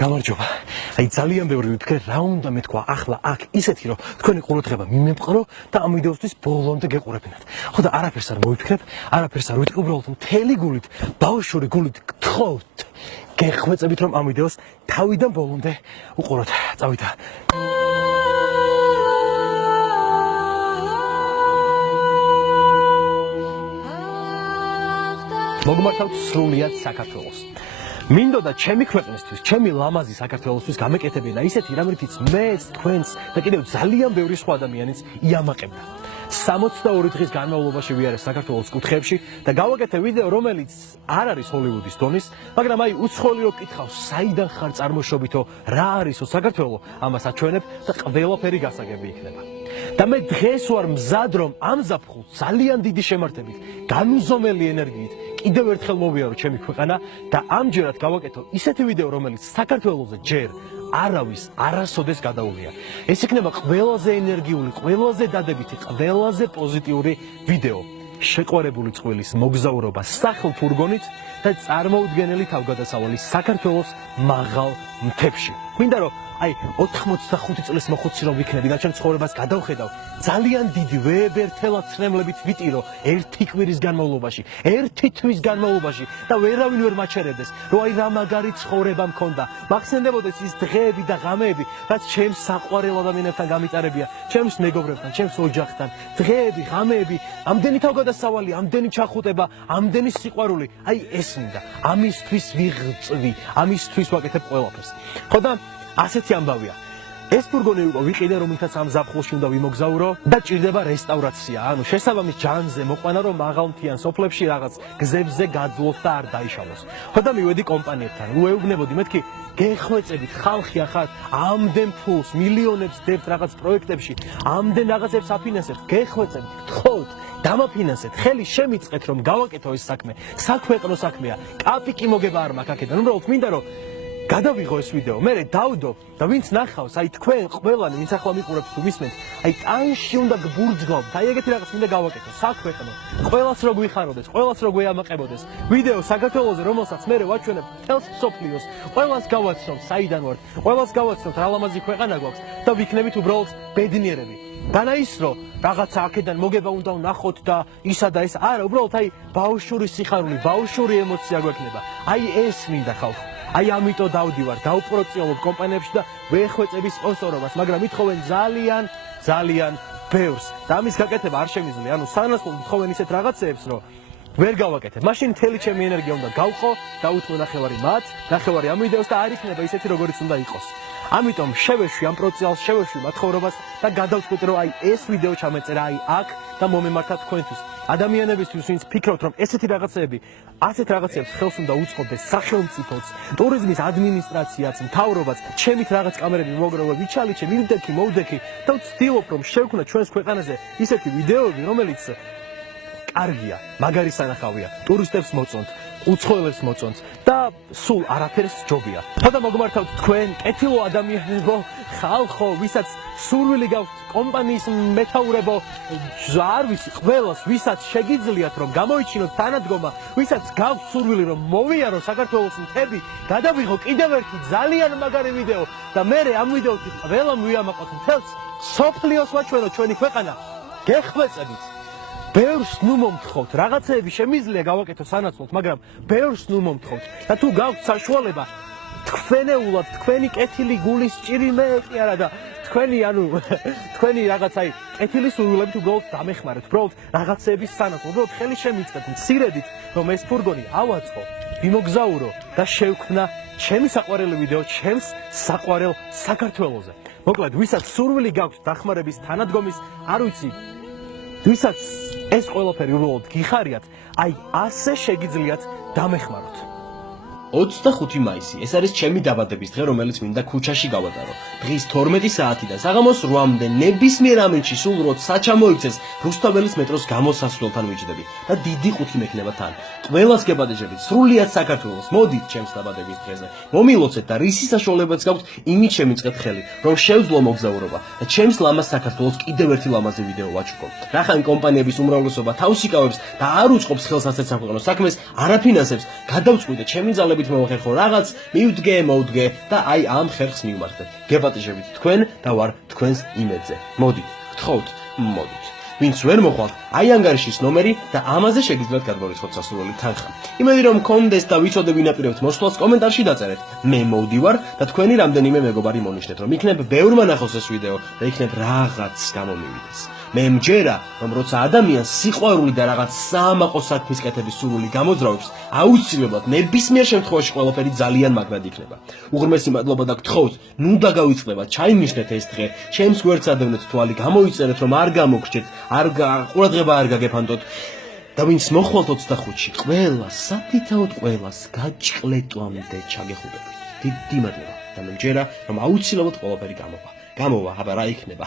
გამარჯობა. აი ძალიან ბევრი ვიფიქრე რა უნდა მეთქვა ახლა აქ ისეთი რომ თქვენი ყურადღება მიმეპყრო და ამ ვიდეოსთვის ბოლომდე გეყურებინათ. ხო და არაფერს არ მოვიფიქრებ, არაფერს არ ვიტყვი, უბრალოდ მთელი გულით, ბავშვური გულით გთხოვთ. გეხვეწებით რომ ამ ვიდეოს თავიდან ბოლომდე უყუროთ. წავიდა. მოგმართავთ სრულიად საქართველოს. მინდოდა ჩემი ქვეყნისთვის, ჩემი ლამაზი საქართველოსთვის გამეკეთებინა ისეთი რამ რითიც მეც, თქვენს და კიდევ ძალიან ბევრი სხვა ადამიანიც იამაყებდა. 62 დღის განმავლობაში ვიარე საქართველოს კუთხეებში და გავაკეთე ვიდეო, რომელიც არ არის ჰოლივუდის დონის, მაგრამ აი უცხოელი რო კითხავს, საიდან ხარ წარმოშობითო, რა არისო საქართველო, ამას აჩვენებ და ყველაფერი გასაგები იქნება. და მე დღეს ვარ მზად რომ ამ ზაფხულს ძალიან დიდი შემართებით, განუზომელი ენერგიით კიდევ ერთხელ მოვიარო ჩემი ქვეყანა და ამჯერად გავაკეთო ისეთი ვიდეო, რომელიც საქართველოზე ჯერ არავის არასოდეს გადაუღია. ეს იქნება ყველაზე ენერგიული, ყველაზე დადებითი, ყველაზე პოზიტიური ვიდეო. შეყვარებული წყვილის მოგზაურობა სახლ ფურგონით და წარმოუდგენელი თავგადასავალი საქართველოს მაღალ მთებში. მინდა რომ აი 85 წლის მოხუცი რომ ვიქნები და ჩემ ცხოვრებას გადავხედავ, ძალიან დიდი ვებერთელაცნემლებით ვიტირო ერთი კვირის განმავლობაში, ერთი თვის განმავლობაში და ვერავინ ვერ მაჩერებდეს, რომ აი რა მაგარი ცხოვრება მქონდა. მახსენდებოდეს ის დღეები და ღამეები, რაც ჩემს საყვარელ ადამიანებთან გამიტარებია, ჩემს მეგობრებთან, ჩემს ოჯახთან. დღეები, ღამეები, ამდენი თავგადასავალი, ამდენი ჩახუტება, ამდენი სიყვარული. აი ეს მინდა. ამისთვის ვიღწვი, ამისთვის ვაკეთებ ყველაფერს. ხო და ასეთი ამბავია. ეს ფურგონი უკვე ვიყიდე, რომელთაც ამ ზაფხულში უნდა ვიმოგზაურო და ჭირდება რესტავრაცია. ანუ შესაბამის ჯანზე მოყვანა, რომ მაღალმთიან სოფლებში რაღაც გზებზე გაძლოს და არ დაიშალოს. ხო და მივედი კომპანიებთან. უეუბნებოდი მეთქი, გეხვეწებით, ხალხი ახალ ამდენ ფულს, მილიონებს დებთ რაღაც პროექტებში, ამდენ რაღაცებს აფინანსებთ, გეხვეწებით, გთხოვთ, დამაფინანსეთ, ხელი შემიწყეთ, რომ გავაკეთო ეს საქმე. საქვეყნო საქმეა. კაპიკი მოგება არ მაქვს აქედან. უბრალოდ მინდა რომ გადავიღო ეს ვიდეო, მე დავდო და ვინც ნახავს, აი თქვენ ყველანი, ვინც ახლა მიყურებს თუ მისმენთ, აი ტანში უნდა გბურძგავთ, აი ეგეთი რაღაც მინდა გავაკეთო, საქვეყნო, ყველას რო გვიხაროდეს, ყველას რო გვეამაყებოდეს. ვიდეო საქართველოზე, რომელსაც მე ვაჩვენებ თელს სოფლიოს, ყველას გავაცნობ, საიდან ვართ, ყველას გავაცნობ, რა ლამაზი ქვეყანა გვაქვს და ვიქნებით უბრალოდ ბედნიერები. დანა ის რომ რაღაცა აქედან მოგება უნდა ვნახოთ და ისა და ეს, არა, უბრალოდ აი ბავშვური სიხარული, ბავშვური ემოცია გვექნება. აი ეს მინდა ხალხო. აი ამიტომ დავდივარ, დავპროციალობ კომპანიებში და ვეხვეწები სპონსორობას, მაგრამ ითხოვენ ძალიან ბევრს. და ამის გაკეთება არ შემიძლია. ანუ სანაცვლოდ ითხოვენ ისეთ რაღაცეებს, რომ ვერ გავაკეთებ. მაშინ მთელი ჩემი ენერგია უნდა გავყო, დავუთმო ნახევარი მათ, ნახევარი ამ ვიდეოს და არ იქნება ისეთი, როგორიც უნდა იყოს. ამიტომ შევეშვი ამ პროცესს, შევეშვი მათხოვრობას და გადავწყვეტ, რომ აი ეს ვიდეო ჩამეწერა აი აქ და მომემართა თქვენთვის. ადამიანებისთვის, ვინც ფიქრობთ, რომ ესეთი რაღაცეები, ასეთ რაღაცებს ხელს უნდა უწყობდეს სახელმწიფოც, ტურიზმის ადმინისტრაციაც, მთავრობაც, ჩემით რაღაც კამერები მოგროვა, ვიჩალიჩე, მივდექი, მოვდექი და ვცდილობ, რომ შევქმნა ჩვენს ქვეყანაზე ისეთი ვიდეოები, რომელიც კარგია, მაგარი სანახავია, ტურისტებს მოწონთ, უცხოელებს მოწონთ და სულ არაფერს ჯობია. ხო და მოგმართავთ თქვენ, კეთილო ადამიანებო, ხალხო, ვისაც სურვილი გაქვთ კომპანიის მეთაურებო, არ ვიცი, ყველას, ვისაც შეგიძლიათ რომ გამოიჩინოთ თანადგომა, ვისაც გაქვთ სურვილი რომ მოვიარო საქართველოს მთები, გადავიღო კიდევ ერთი ძალიან მაგარი ვიდეო და მე ამ ვიდეოთი ყველამ ვიამაყოთ მთელს სოფლიოს ვაჩვენო ჩვენი ქვეყანა. გეხვეწებით. ბევრს ნუ მომთხოვთ, რაღაცეები შემიძლია გავაკეთო სანაცვლოდ, მაგრამ ბევრს ნუ მომთხოვთ და თუ გაქვთ საშუალება, თქვენეულად, თქვენი კეთილი გულის ჭირი მე კი არა და თქვენი თქვენი რაღაცაი კეთილი სურვილებით უბრალოდ დამეხმარეთ, უბრალოდ რაღაცეების სანაცვლოდ, უბრალოდ ხელი შემიწყეთ მცირედით, რომ ეს ფურგონი ავაწყო, ვიმოგზაურო და შევქმნა ჩემი საყვარელი ვიდეო, ჩემს საყვარელ საქართველოზე. მოკლედ, ვისაც სურვილი გაქვთ დახმარების თანადგომის, არ ვიცი, ვისაც ეს ყველაფერი უბრალოდ გიხარიათ, აი ასე შეგიძლიათ დამეხმაროთ. 25 მაისი, ეს არის ჩემი დაბადების დღე, რომელიც მინდა ქუჩაში გავატარო. დღის 12 საათიდან საღამოს 8-მდე ნებისმიერ ამინდში სულ როდ საჩამო იქცეს რუსთაველის მეტროს გამოსასვლელთან ვიჯდები და დიდი ყუთი მექნება თან. ყველას გებადეჟებით, სრულიად საქართველოს, მოდით ჩემს დაბადების დღეზე. მომილოცეთ და რისი საშუალებაც გაქვთ, იმით შემიწყეთ ხელი, რომ შევძლო მოგზაურობა და ჩემს ლამაზ საქართველოს კიდევ ერთი ლამაზი ვიდეო ვაჩვენო. რახან კომპანიების უმრავლესობა თავს იკავებს და არ უწყობს ხელს ასეთ საქვეყნო საქმეს, არ აფინანსებს, გადავწყვიტე ჩემი ძალებით პატიჟებით მოვახერხო რაღაც, მოვდგე და აი ამ ხერხს მივმართე. გეპატიჟებით თქვენ და ვარ თქვენს იმედზე. მოდით, გთხოვთ, მოდით. ვინც ვერ მოხვალთ, აი ანგარიშის ნომერი და ამაზე შეგიძლიათ გადმორიცხოთ სასურველი თანხა. იმედი რომ მქონდეს და ვიცოდე ვინ აპირებთ მოსვლას, კომენტარში დაწერეთ. მე მოვდივარ და თქვენი რამდენიმე მეგობარი მონიშნეთ, რომ იქნებ ბევრმა ნახოს ეს ვიდეო და იქნებ რაღაც გამომივიდეს. მე მჯერა, რომ როცა ადამიანს სიყვარული და რაღაც საამაყო საქმის კეთების სურვილი გამოძრავებს, აუცილებლად ნებისმიერ შემთხვევაში ყველაფერი ძალიან მაგრად იქნება. უღრმესი მადლობა და გთხოვთ, ნუ დაგავიწყდება, ჩაინიშნეთ ეს დღე, ჩემს გვერდს ადევნეთ თვალი, გამოიწერეთ, რომ არ გამოგრჩეთ, ყურადღება არ გაგეფანტოთ. და ვინც მოხვალთ 25-ში, ყველას, სათითაოდ ყველას გაჭყლეტვამდე ჩაგეხუტებით. დიდი მადლობა და მე მჯერა, რომ აუცილებლად ყველაფერი გამოვა. აბა რა იქნება?